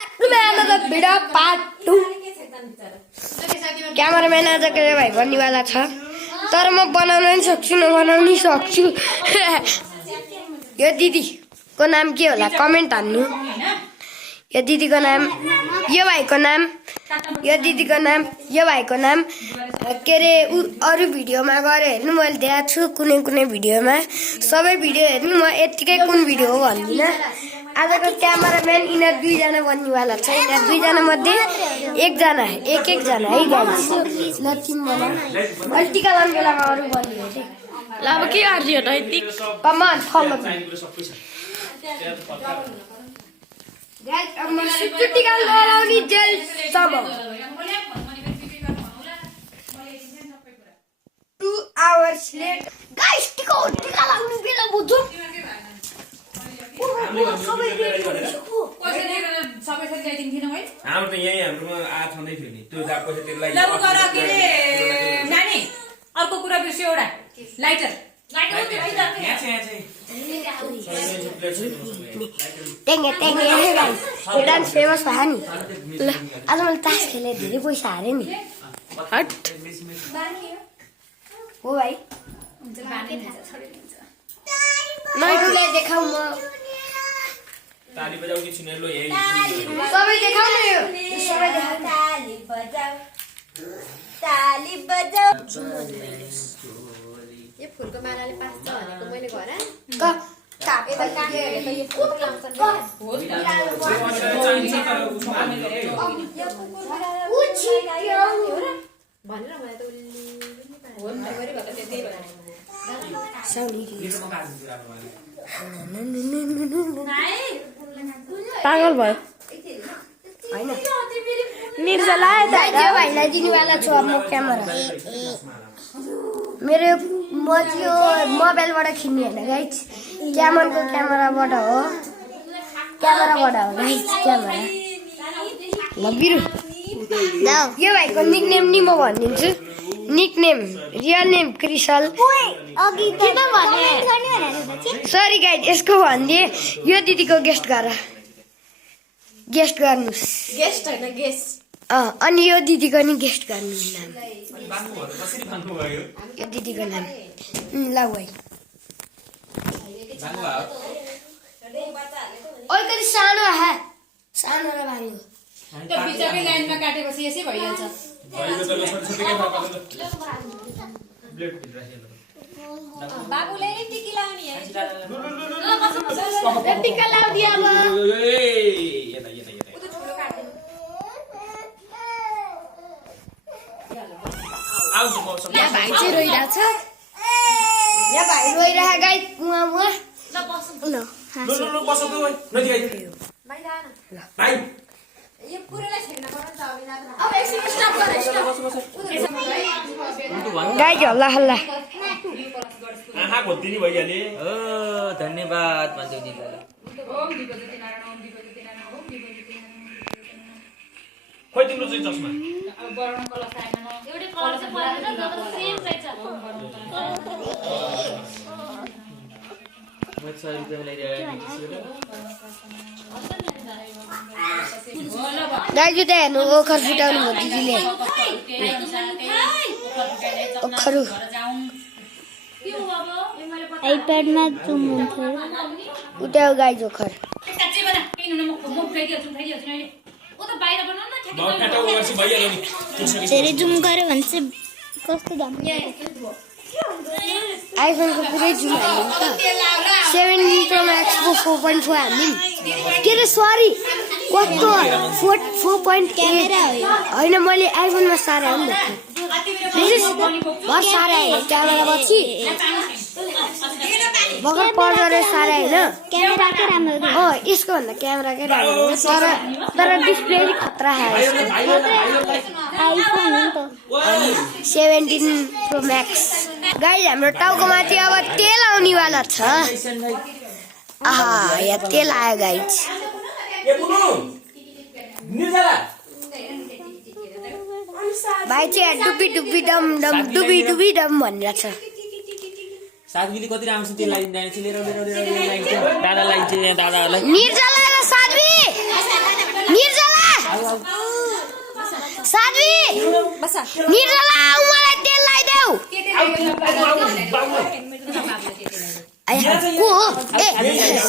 Video part 2 cameraman आजको भाइ बन्नेवाला छ तर म बनाउन नि सक्छु नबनाउन नि सक्छु यो दिदीको नाम के होला कमेन्ट हान्नु यो दिदीको नाम यो भाइको नाम यो दिदीको नाम यो भाइको नाम के रे अरु भिडियोमा गएर हेर्नु मैले देखाएको छु कुनै कुनै भिडियोमा सबै भिडियो हेर्नु म यतिकै कुन भिडियो हो भन्दिन आजको क्यामेराम्यान यिनीहरू दुईजना बन्नेवाला छ यिनीहरू दुईजना मध्ये एकजना एकजना है गाइस ल तिनजना अलि टिका लाउने बेलामा अरू बन्ने हो ल अब के गर्दियो त यति कमान फलो गाइस अब म टिका लगाउने जेल सब 2 hours late गाइस टिका लाउने बेला बुझ्छु हाम्रो त यही हाम्रोमा आ छँदै थियो नि त्यो जाप पैसा त्यसलाई ल गर के रे नानी अर्को कुरा बिर्स्यो एउटा लाइटर टेङ्गे हे गाइस यो डान्स फेमस भयो नि ल आज मैले तास खेले धेरै पैसा हारे नि हट हो भाइ नैटुलाई देखाऊ म ताली बजाऊ कि छिने लो यही सबै देखाऊ न यो सबै देखाऊ ताली बजाऊ यो फुलको मालाले पास्छ भनेको मैले घर यता काटे त यो फुल लाउँछ नि भनेर मलाई त हो नि गरी भए त त्यही भएर पागल भयो हैन निर्जला त्यो भाइलाई दिनुवाला छु अब म क्यामेरा मेरो म चाहिँ यो मोबाइलबाट खिच्ने हैन गाइस क्यामनको क्यामेराबाट हो गाइस क्यामेरा ल बिरु यो भाइको निकनेम नि म भनिदिन्छु nickname real name CRISIL sorry guys यसको भनिदिए यो दिदीको गेस्ट गर्नुस् गेस्ट हैन गेस्ट अनि यो दिदीको नि गेस्ट गर्नु नाम यो दिदीको नाम ल भाइ अलिकति सानो सानो र भाङ्गो त्यो बिचकै लाइनमा काटेपछि यसै भइहाल्छ बाबुले नि टिकी लाउने टिका लाउदी अब यहाँ भाइ चाहिँ रोइरहेछ यहाँ भाइ रोइरह गाई मुवा ल यो पुरालाई छेक्न पर्छ नि त अब एकछिन स्टप गर गाई हल्ला हल्ला आहा खोज्दिनी भइहाले ओ धन्यवाद भन्छु दिदीलाई ओम दिपजति नारायण ओम दिपजति नारायण ओम दिपजति नारायण खोइ तिम्रो चाहिँ चस्मा अब वर्ण कलश आएन एउटै कलर चाहिँ पर्दैन तर सेम रहेछ म 100 रुपैयाँ ल्याइदिएर गाई जुत्ता हेर्नु ओखर फुटाउनु हो दिदीले ओखरु आइप्याडमा जुम हुन्थ्यो उठाउ गाई जोखर साच्चै बना किन न म फेरिहाल्छु नि अहिले ओ त बाहिर बनाउन न म काटा गर्छु भइहाल्यो नि धेरै जुम गर्यो भने चाहिँ कस्तो दाम आइफोनको पुरै जुम हाल्नु त 17 प्रो म्याक्सको 4.4 हाल्नु के रे सरी कस्तो 4.8 हैन मैले आइफोनमा सारे हाल्नु भर सारे क्यामेरा पछि भर्खर पर्दो सारे हैन क्यामेराकै राम्रो यसको भन्दा क्यामेराकै राम्रो तर डिस्प्ले पनि खतरा आइफोन हो नि त 17 प्रो म्याक्स गाइस हाम्रो टाउकोमाथि अब तेल आउनेवाला छ आहा यहाँ तेल आयो गाइस ए बुनु निर्जला भाइ चाहिँ डुबी डम भनिरहेछ साधुले कति राम्रो त्यो लाइन जान्छ लिएर दादालाई चाहिँ दादालाई निर्जला र साध्वी निर्जला साध्वी निर्जला आऊ मलाई तेल लगाइदेऊ के त्यो को हो? ए